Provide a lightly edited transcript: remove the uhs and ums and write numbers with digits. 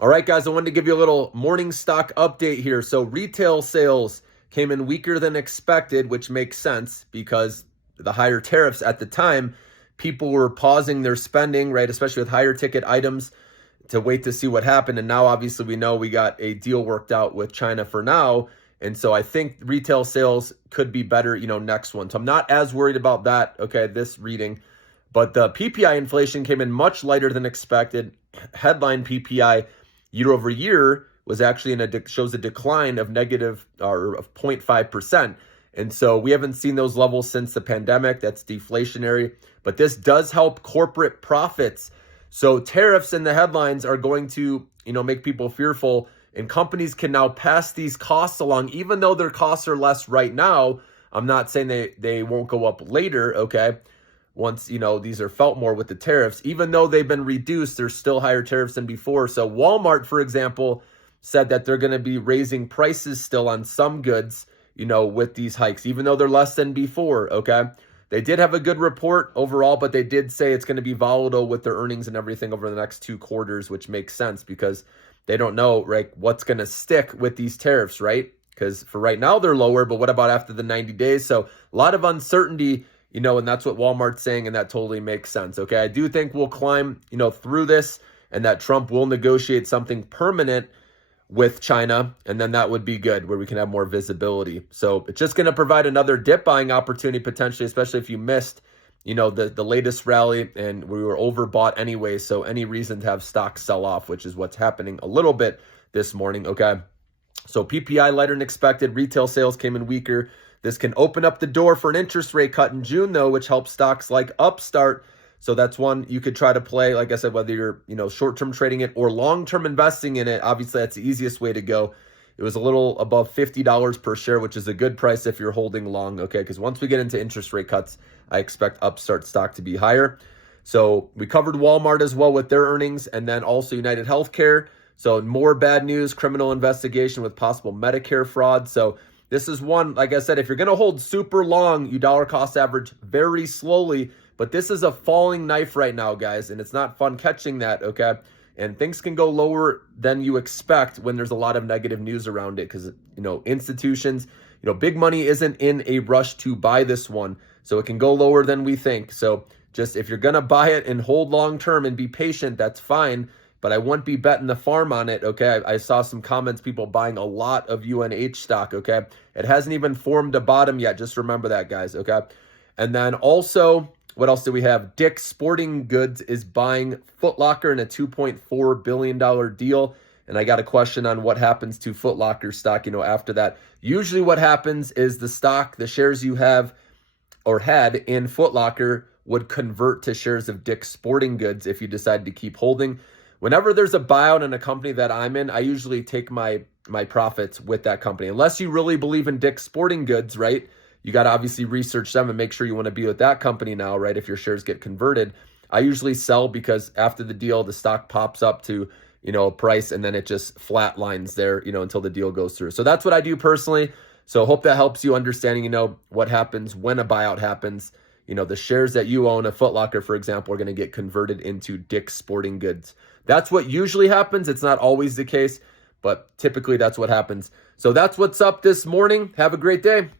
All right, guys, I wanted to give you a little morning stock update here. So retail sales came in weaker than expected, which makes sense because the higher tariffs at the time, people were pausing their spending, right? Especially with higher ticket items to wait to see what happened. And now obviously we know we got a deal worked out with China for now. And so I think retail sales could be better, next one. So I'm not as worried about that, okay, this reading. But the PPI inflation came in much lighter than expected. Headline PPI year over year was actually shows a decline of negative or of 0.5%. And so we haven't seen those levels since the pandemic. That's deflationary, but this does help corporate profits. So tariffs in the headlines are going to, make people fearful, and companies can now pass these costs along, even though their costs are less right now. I'm not saying they won't go up later, okay? Once, these are felt more with the tariffs, even though they've been reduced, there's still higher tariffs than before. So Walmart, for example, said that they're going to be raising prices still on some goods, with these hikes, even though they're less than before, okay? They did have a good report overall, but they did say it's going to be volatile with their earnings and everything over the next 2 quarters, which makes sense because they don't know, right, what's going to stick with these tariffs, right? Because for right now, they're lower, but what about after the 90 days? So a lot of uncertainty, and that's what Walmart's saying, and that totally makes sense, okay? I do think we'll climb, through this, and that Trump will negotiate something permanent with China, and then that would be good, where we can have more visibility. So it's just going to provide another dip buying opportunity, potentially, especially if you missed, the latest rally, and we were overbought anyway, so any reason to have stocks sell off, which is what's happening a little bit this morning, okay? So PPI lighter than expected, retail sales came in weaker. This can open up the door for an interest rate cut in June, though, which helps stocks like Upstart. So that's one you could try to play. Like I said, whether you're, short-term trading it or long-term investing in it, obviously that's the easiest way to go. It was a little above $50 per share, which is a good price if you're holding long, okay? Because once we get into interest rate cuts, I expect Upstart stock to be higher. So we covered Walmart as well with their earnings, and then also United Healthcare. So more bad news, criminal investigation with possible Medicare fraud. So this is one, like I said, if you're going to hold super long, you dollar cost average very slowly. But this is a falling knife right now, guys, and it's not fun catching that, okay? And things can go lower than you expect when there's a lot of negative news around it because, institutions, big money isn't in a rush to buy this one. So it can go lower than we think. So just if you're going to buy it and hold long term and be patient, that's fine. But I wouldn't be betting the farm on it, okay? I saw some comments, people buying a lot of UNH stock, okay? It hasn't even formed a bottom yet. Just remember that, guys, okay? And then also, what else do we have? Dick's Sporting Goods is buying Foot Locker in a $2.4 billion deal. And I got a question on what happens to Foot Locker stock, after that. Usually what happens is the shares you have or had in Foot Locker would convert to shares of Dick's Sporting Goods if you decide to keep holding. Whenever there's a buyout in a company that I'm in, I usually take my profits with that company. Unless you really believe in Dick's Sporting Goods, right? You got to obviously research them and make sure you want to be with that company now, right? If your shares get converted. I usually sell because after the deal, the stock pops up to, a price, and then it just flatlines there, until the deal goes through. So that's what I do personally. So hope that helps you understanding, what happens when a buyout happens. The shares that you own, a Foot Locker, for example, are going to get converted into Dick's Sporting Goods. That's what usually happens. It's not always the case, but typically that's what happens. So that's what's up this morning. Have a great day.